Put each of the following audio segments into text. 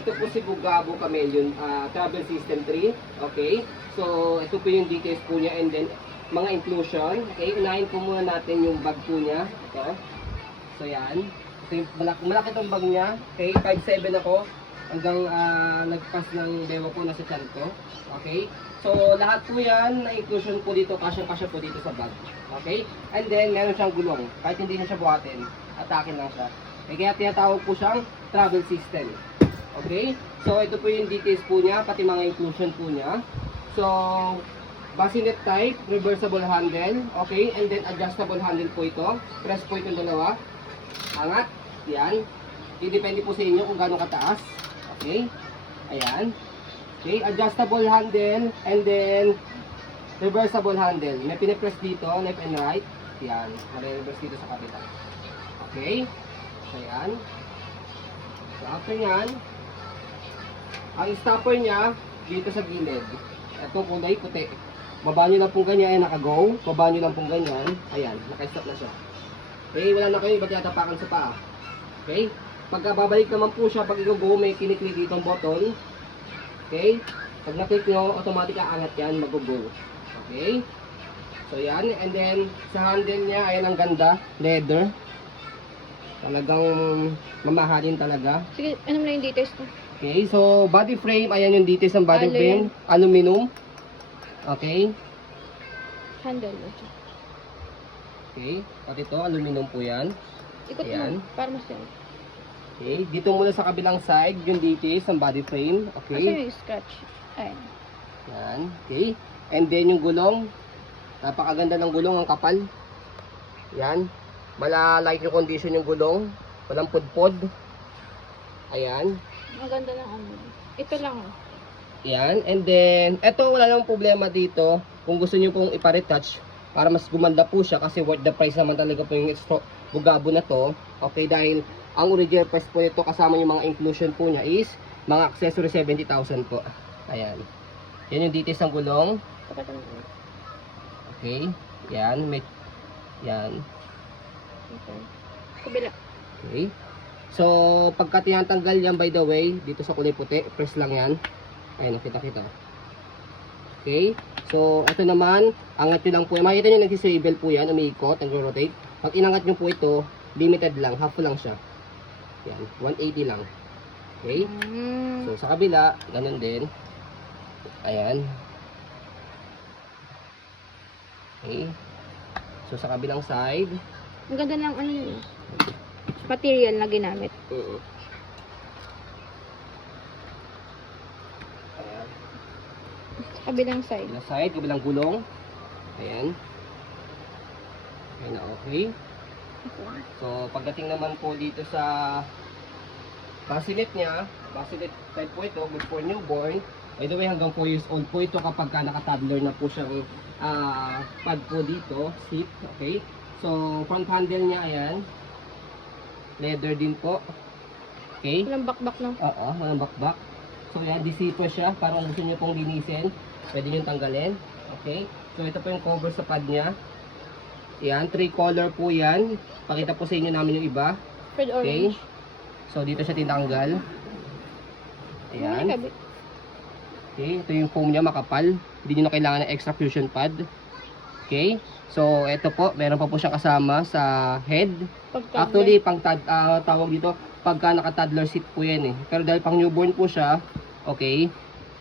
ito po si Bugabo Chameleon Travel System 3. Okay? So, ito po yung details po niya and then mga inclusion. Okay? Unahin po muna natin yung bag po niya. Ito. So, yan. Ito yung malaki itong bag niya. Okay? 5'7" ako. Hanggang nagpas ng bewa ko nasa tiyan ko. Okay? So, lahat po yan na inclusion po dito. Kasya-kasya po dito sa bag. Okay? And then, meron siyang gulong. Kahit hindi niya siya buhatin, atakin lang siya. Okay? Kaya tinatawag po siyang travel system. Okay? So, ito po yung details po niya, pati mga inclusion po niya. So, bassinet type, reversible handle. Okay? And then, adjustable handle po ito. Press po itong dalawa. Angat. Yan. Depende po sa inyo kung gaano kataas. Okay? Ayan. Okay? Adjustable handle. And then, reversible handle. May pinipress dito, left and right. Yan. Mare-reverse dito sa kapitan. Okay? Ayan. So, after nyan, ang stopper niya, dito sa gilid. Ito kulay puti. Baba nyo lang pong ganyan, ay naka-go. Baba nyo lang pong ganyan. Ayan, naka-stop na siya. Okay, wala na kayo, ba't yatapakan sa paa? Okay? Pagka babalik naman po siya, pag i-go, may kiniklik dito ang button. Okay? Pag naklik nyo, automatic aangat yan, mag-go. Okay? So yan, and then sa handle niya, ayan ang ganda, leather. Talagang mamahalin talaga. Sige, ano mo na yung details to? Okay, so body frame, ayan yung details ng body frame. Aluminum. Okay. Handle mo siya. Okay, pati ito, aluminum po yan. Ikot Ayan. mo, para mas yan. Okay, dito muna sa kabilang side, yung details ng body frame. Asa Okay. yung scratch? Ayan. Yan, okay. And then yung gulong, napakaganda ng gulong, ang kapal. Yan. Mala-like yung condition yung gulong. Walang pudpod. Ayan. Maganda ng ano. Ito lang. Yan. And then, eto wala namang problema dito. Kung gusto nyo pong ipa-retouch, para mas gumanda po siya kasi worth the price naman talaga po yung Bugabo na to. Okay, dahil ang original price po ito kasama yung mga inclusion po niya is mga accessory 70,000 po. Ayan. Yan yung details ng gulong. Pakita mo. Okay. Yan. May, yan. Okay. Kabila. Okay. So, pagka tinatanggal yan, by the way, dito sa kulay puti, press lang yan. Ayan, nakita-kita. Okay. So, ito naman, angat nyo lang po. Makikita nyo, nagsiswivel po yan, umiikot, nag-rotate. Pag inangat nyo po ito, limited lang, half lang siya. Yan, 180 lang. Okay. So, sa kabila, ganun din. Ayan. Okay. So, sa kabilang side. Ang ganda ng ano yun. Material na ginamit. Ayan. Kabilang side. Kabilang side, kabilang gulong. Ayan. Ayan na, okay. So, pagdating naman po dito sa bassinet niya, bassinet type po ito, good for newborn. By the way, hanggang 4 years old po ito kapag ka naka-toddler na po siyang pad po dito, seat, okay. So, front handle niya, ayan. Leather din po. Okay. Walang bakbak no? Oo, walang bakbak. So, yan, disipo siya. Para kung gusto nyo pong linisin, pwede nyo tanggalin. Okay. So, ito po yung cover sa pad niya. Yan, 3 color po yan. Pakita po sa inyo namin yung iba. Red Okay. orange. So, dito siya tinanggal. Ayan. Okay, ito yung foam niya, makapal. Hindi nyo na kailangan ng extra fusion pad. Okay. So, ito po, meron pa po siya kasama sa head. Actually, pang tawag dito, pagka naka-toddler seat po yan eh. Pero dahil pang newborn po siya, okay,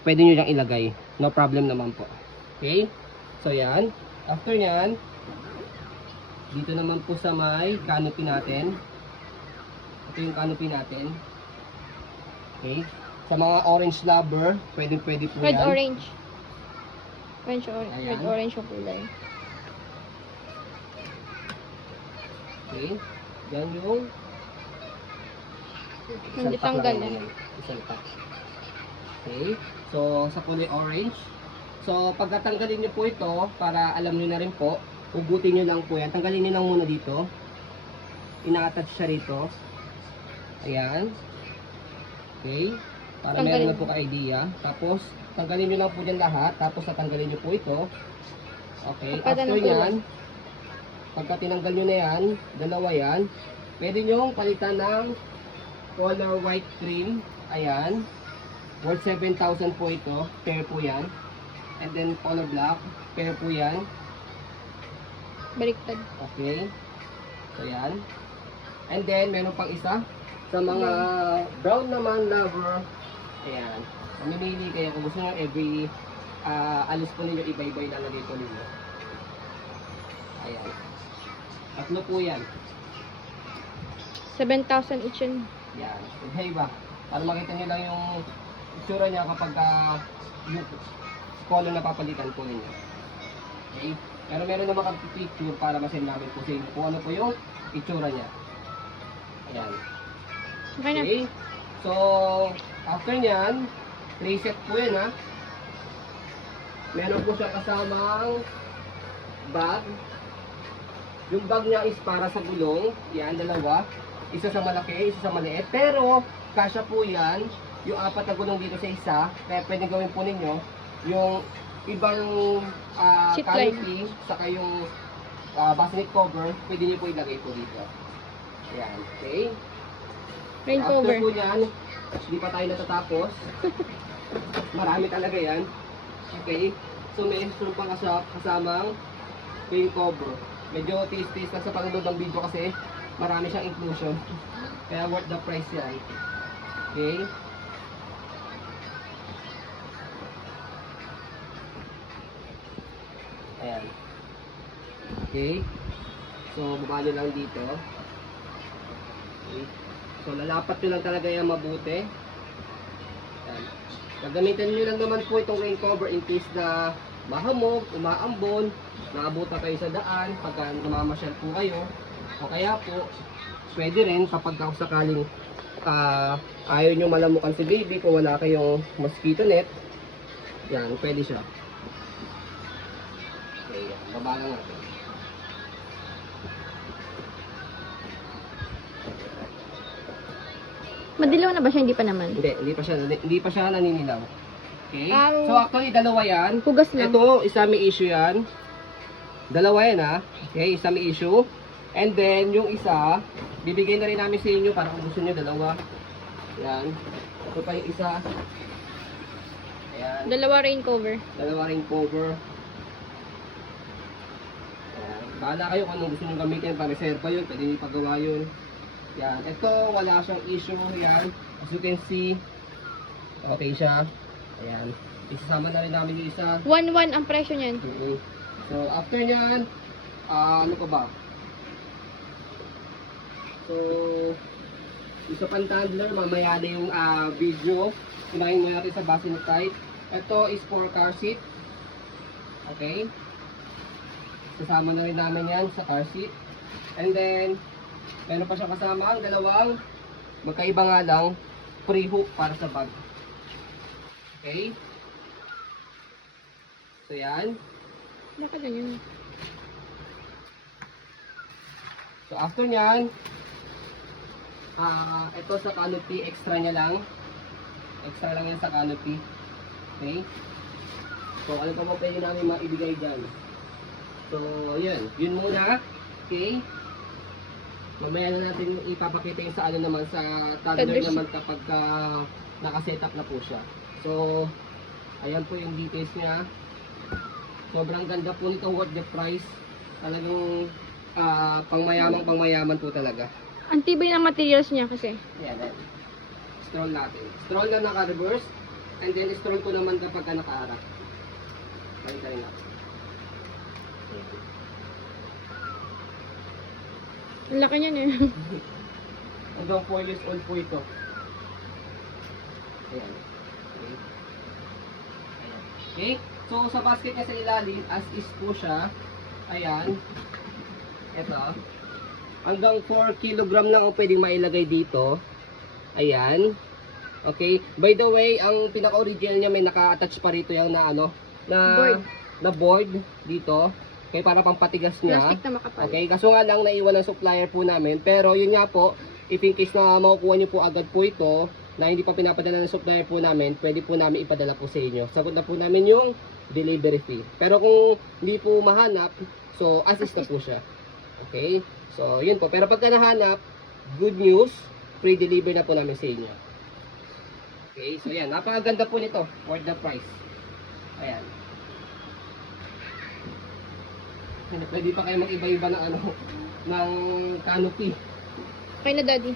pwede nyo lang ilagay. No problem naman po. Okay. So, yan. After yan, dito naman po sa may canopy natin. Ito yung canopy natin. Okay. Sa mga orange lover, pwede po Red yan. orange. Red orange. Ayan. Red orange yung kulay. Okay. Yan yung Hindi tanggal yan. Isang pack. Okay. So, sa kulay orange. So, pagkatanggalin nyo po ito, para alam nyo na rin po, ugutin nyo lang po yan. Tanggalin nyo lang muna dito. Ina-attach siya rito. Ayan. Okay. Para meron na po ka-idea. Tapos, tanggalin nyo lang po dyan lahat. Tapos, tatanggalin nyo po ito. Okay. After yan, pagka tinanggal nyo na yan, dalawa yan, pwede nyo palitan ng color white trim. Ayan. Worth 7,000 po ito. Pair po yan. And then color black. Pair po yan. Baliktad. Okay. So yan. And then meron pang isa. Sa mga brown naman lover. Ayan. Mamimili kayo kung gusto nyo every alis po ninyo iba-iba ilalagay po ninyo. Ayan. Tatlo po yan. 7,000 each yun. Yan. Iba-iba. Para makita nyo lang yung itsura niya kapag yung color na papalitan po ninyo. Okay? Pero meron naman kami picture para masend namin po sa inyo kung ano po yung itsura niya. Ayan. Okay na. Okay? So, after nyan, reset po yan ha. Meron po siya kasamang bag. Yung bag niya is para sa gulong. Yan, dalawa. Isa sa malaki, isa sa maliit. Pero, kasya po yan. Yung 4 na gulong dito sa isa. Kaya pwede gawin po ninyo. Yung ibang Seat canopy, saka yung bassinet cover, pwede niyo po ilagay po dito. Ayan, okay? Rain After cover. po yan, hindi pa tayo natatapos. Marami talaga yan. Okay? So may instrument pa kasamang rain cover. Medyo tiis-tiis lang sa panonood ng video kasi marami siyang inclusion. Kaya worth the price yan. Okay? Ayan. Okay? So baba nyo lang dito. Okay? So lalapat nyo lang talaga yan mabuti. Ayan. Gagamitin nyo lang naman po itong rain cover in case na mahamog, umaambon, naabutan kayo sa daan, pagka namamasyal po kayo. O kaya po, pwede rin kapag sakaling ayaw nyo malamukan si baby kung wala kayong mosquito net. Yan, pwede siya. Okay, yan. Baba lang natin. Madilaw na ba siya? Hindi pa naman. Hindi pa siya naninilaw. Okay? Ang- So actually, dalawa yan. Hugas lang. Ito, isa may issue yan. Dalawa yan ha. Okay, isa may issue. And then, yung isa, bibigay na rin namin sa inyo para kung gusto nyo dalawa. Yan. Ito pa yung isa. Ayan. Dalawa rain cover. Dalawa ring cover. Ayan. Bahala kayo kung anong gusto nyo gamitin. Pa-reserve pa yun. Pwede nyo ipagawa yun. Yan. Ito, wala siyang issue. Yan. As you can see, okay siya. Ayan. Isasama na rin namin yung isa. 1,1 ang presyo niyan. So, after nyan, ano pa ba? So, isa pang tumbler, mamaya na yung video. Kumain mo natin sa bassinet type. Ito is for car seat. Okay? Sasama na rin namin yan sa car seat. And then, meron pa siya kasama ang dalawang magkaiba nga lang free hook para sa bag. Okay? So, yan. Bakit yun? So after nyan, ito sa canopy, extra nya lang. Extra lang yan sa canopy. Okay? So ano pa ba pwede namin maibigay dyan? So yun, yun muna. Okay? Mamaya na natin ipapakita yung sa ano naman, sa toddler naman kapag nakasetup na po siya. So, ayan po yung details niya. Sobrang ganda po nito, worth the price. Talagang pangmayaman po talaga. Ang tibay ng materials niya kasi. Ayan, ayan. Stroll natin. Stroll na naka-reverse. And then stroll ko naman kapag nakaharap. Balik-balik natin. Ang laki niyan eh. Hanggang 4 years old po ito. Ayan. Okay. Ayan. Okay. So, sa basket niya sa ilalim, as is po siya. Ayan. Ito. Hanggang 4 kilogram lang ang pwedeng mailagay dito. Ayan. Okay. By the way, ang pinaka-original niya may naka-attach pa rito yung na ano, Board. na board dito. Okay, para pampatigas niya. Plastic na makapal. Okay, kaso nga lang naiwan ng supplier po namin. Pero yun nga po, if in case na makukuha nyo po agad po ito, na hindi pa pinapadala ng supplier po namin, pwede po namin ipadala po sa inyo. Sagot na po namin yung delivery fee. Pero kung hindi po mahanap, so assist na po siya. Okay, so yun po. Pero pagka nahanap, good news, free delivery na po namin sa inyo. Okay, so yan. Napakaganda po nito. For the price. Ayan. Pwede pa kayo mag-iba-iba ng ano, ng canopy. Okay na, Daddy.